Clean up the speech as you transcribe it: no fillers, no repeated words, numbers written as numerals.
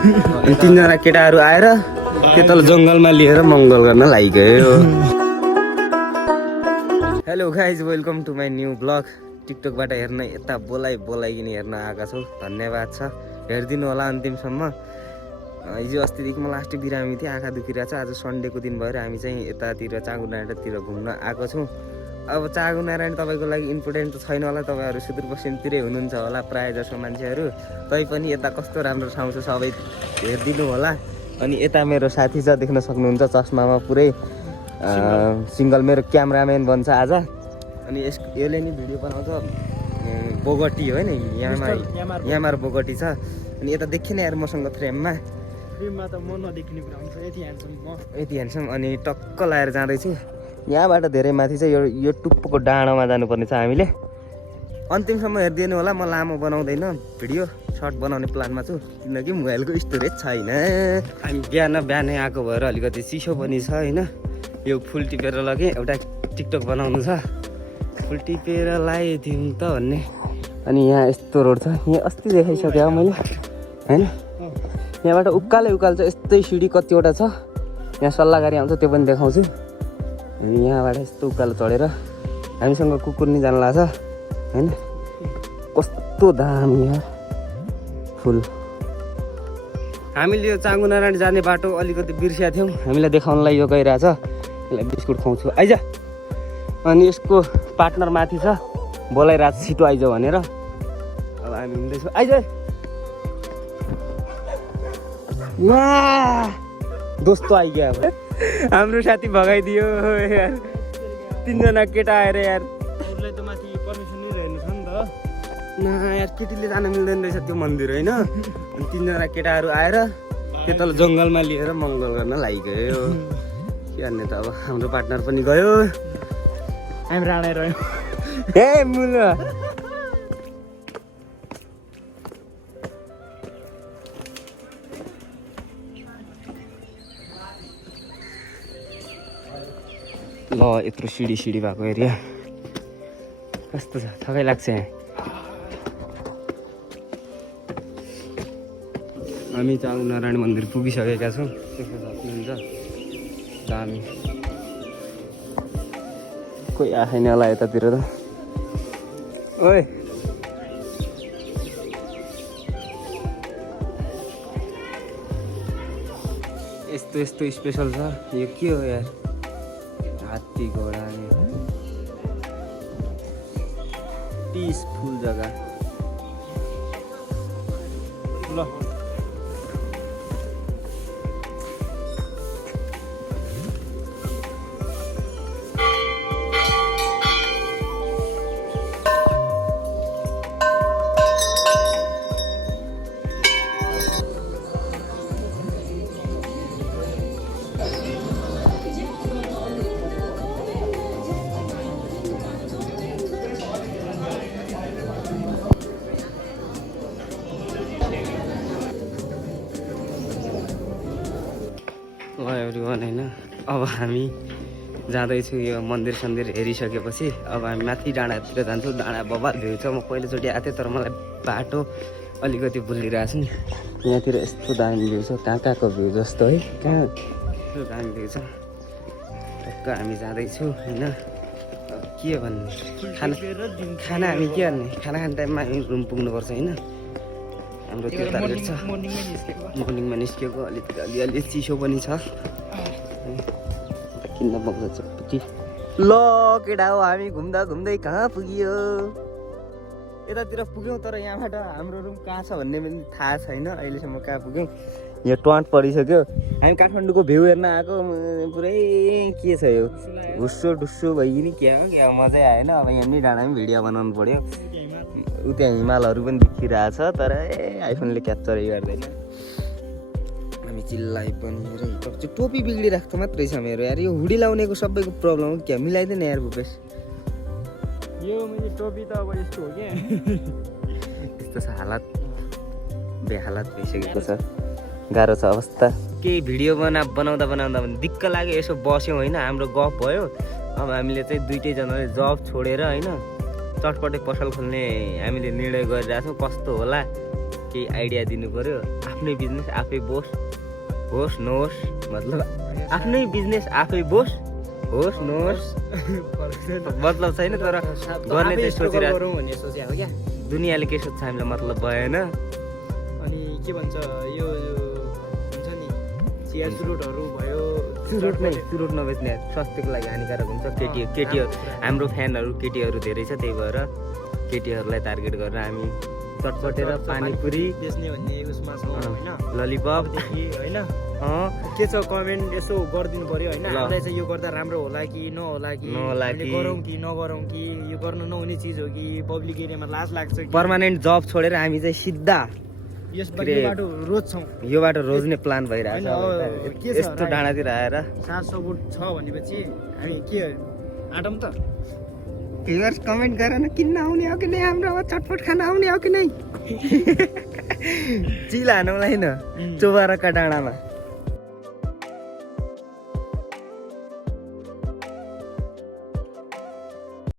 अनि तीनजना केटाहरू आएर के तल जङ्गलमा लिएर मङ्गल गर्न लागिगयो। Hello guys, welcome to my new blog. टिकटकबाट हेर्न यता बोलाइकन हेर्न आएका छौ, धन्यवाद छ। हेरिदिनु होला अन्तिमसम्म। हिजो अस्तिदेखि म लास्ट बिरामी थिएँ, आँखा दुखिरहेको छ। आज सन्डेको दिन भएर हामी चाहिँ यतातिर चाँगुनारायणतिर घुम्न आएको छौँ। अब चाँगुनारायण तपाईँको लागि इम्पोर्टेन्ट त छैन होला, तपाईँहरू सुदूरपश्चिमतिरै हुनुहुन्छ होला प्रायः जसो मान्छेहरू। तैपनि यता कस्तो राम्रो ठाउँ छ सबै हेरिदिनु होला। अनि यता मेरो साथी छ, देख्न सक्नुहुन्छ चस्मामा पुरै सिङ्गल मेरो क्यामराम्यान बन्छ आज। अनि यसले नि भिडियो बनाउँछ, बोगटी हो नि, यामार बोगटी छ। अनि यता देखिन यार मसँग फ्रेममा त म नदेखिने कुरा हुन्छ, यति ह्यान्डसम। अनि टक्क लाएर जाँदैछु। यहाँबाट धेरै माथि चाहिँ यो टुप्पोको डाँडोमा जानुपर्ने छ हामीले। अन्तिमसम्म हेरिदिनु होला। म लामो बनाउँदैन भिडियो, सर्ट बनाउने प्लानमा छु, किनकि मोबाइलको स्टोरेज छैन। हामी बिहानै आएको भएर अलिकति चिसो पनि छ होइन। यो फुल टिपेर लगेँ, एउटा टिकटक बनाउनु छ, फुल टिपेर लगाइदिउँ त भन्ने। अनि यहाँ यस्तो रोड छ, यहाँ अस्ति देखाइसकेँ मैले होइन। यहाँबाट उकाल छ, यस्तै सिडी कतिवटा छ। यहाँ सल्लाहकारी आउँछ, त्यो पनि देखाउँछु। अनि यहाँबाट यस्तो उकालो चढेर हामीसँग कुकुर नि जानु लाग्छ होइन। कस्तो दामी यार फुल। हामीले यो चाँगुनारायण जाने बाटो अलिकति बिर्सिया थियौँ, हामीलाई देखाउनलाई यो गइरहेछ। यसलाई बिस्कुट खुवाउँछु, आइज। अनि यसको पार्टनर माथि छ, बोलाइरहेको छ छिटो आइज भनेर। अब हामी हिँड्दैछौँ, आइज। दोस्तो आइगयो। अब हाम्रो साथी भगाइदियो यार, तीनजना केटा आएर यार। त माथि पर्मिसन नै रहेन छ नि त। न यार, केटीले जान मिल्दैन रहेछ त्यो मन्दिर होइन। अनि तीनजना केटाहरू आएर के तल जङ्गलमा लिएर मङ्गल गर्न लागिगयो। के भन्ने त, अब हाम्रो पार्टनर पनि गयो, हामी राणा रह्यौँ। ए मुल ल। यत्रो सिडी भएको एरिया कस्तो छ, थकै लाग्छ यहाँ। हामी चाँगुनारायण मन्दिर पुगिसकेका छौँ, देख्न सक्नुहुन्छ। दामी कोही आएन होला यतातिर त। ओए यस्तो स्पेसल छ। यो के हो यार, हात्ती घोडा पिसफुल जग्गा। ल एभ्रिवान होइन। अब हामी जाँदैछौँ, यो मन्दिर सन्दिर हेरिसकेपछि अब हामी माथि डाँडातिर जान्छौँ। डाँडा बबाल भ्यू छ। म पहिलोचोटि आएको थिएँ, तर मलाई बाटो अलिकति भुलिरहेको छु नि। यहाँतिर यस्तो दामी भ्यू छ, कहाँको भ्यू जस्तो है, कहाँ यस्तो दामी भ्यू छ। टक्क हामी जाँदैछौँ होइन। अब के भन्ने, खाना हामी के गर्ने, खाना खाने टाइममा हामी रुम पुग्नुपर्छ होइन। हाम्रो त्यो टार्गेट छ। मर्निङमा निस्केको, अलि चिसो पनि छ। किन्न पाउँछ चटपटी। ल केटा हो, हामी घुम्दै कहाँ पुग्यो, यतातिर पुग्यौँ। तर यहाँबाट हाम्रो रुम कहाँ छ भन्ने पनि थाहा छैन अहिलेसम्म। कहाँ पुग्यौँ, यहाँ टन्ट परिसक्यो। हामी काठमाडौँको भ्यू हेर्न आएको, पुरै के छ यो, हुस्सो डुस्सो भइकन क्या मजै आएन। अब यहाँ पनि डाँडामा भिडियो बनाउनु पऱ्यो। त्यहाँ हिमालहरू पनि देखिरहेछ, तर आइफोनले क्याप्चरै गर्दैन। हामी चिल्लाइ पनि टोपी बिग्रिरहेको मात्रै छ मेरो यार। यो हुडी लाउनेको सबैको प्रब्लम हो क्या, मिलाइदिएन यार भूपेश। यो मैले टोपी त अब यस्तो हो क्या, यस्तो छ हालत, बेहालत भइसकेको छ, गाह्रो छ अवस्था। केही भिडियो बनाउँदा दिक्क लाग्यो। यसो बस्यौँ होइन, हाम्रो गफ भयो। अब हामीले चाहिँ दुइटैजनाले जब छोडेर होइन चटपटे पसल खोल्ने हामीले निर्णय गरिरहेको छौँ। कस्तो होला केही आइडिया दिनु पर्यो आफ्नै बिजनेस आफै होस् नहोस् मतलब आफ्नै बिजनेस आफै होस् नहोस् मतलब छैन तर गर्ने चाहिँ सोचिरहेको गरौँ भन्ने सोचेको क्या। दुनियाँले के सोध्छ हामीलाई मतलब भएन। अनि के भन्छ यो हुन्छ नि चिया चुरोटहरू भयो, चुरोट नबेच्ने स्वास्थ्यको लागि हानिकारक हुन्छ। केटीहरू हाम्रो फ्यानहरू केटीहरू धेरै छ, त्यही भएर केटीहरूलाई टार्गेट गरेर हामी चटपटेर पानीपुरी बेच्ने भन्ने उसमा छौँ होइन। ललिपपदेखि होइन अँ के छ कमेन्ट यसो गरिदिनु पर्यो होइन। ल। हामीलाई चाहिँ यो गर्दा राम्रो होला कि नहोला कि, नहोला हामीले कि। गरौँ कि नगरौँ कि, यो गर्न नहुने चिज हो कि, पब्लिक एरियामा लाज लाग्छ कि, पर्मानेन्ट जब छोडेर हामी चाहिँ सिधा यसबाट के- यो बाटो रोज्छौँ। यो बाटो रोज्ने प्लान भइरहेछ। होइन, अब के छ यस्तो राई? डाँडातिर आएर साथ सपोर्ट छ भनेपछि हामी के आँटौँ त। भ्युअर्स कमेन्ट गर न किन्न आउने हो कि नै, हाम्रो चटपट खान आउने हो कि नै। चिल हानौँला होइन चोबारका डाँडामा।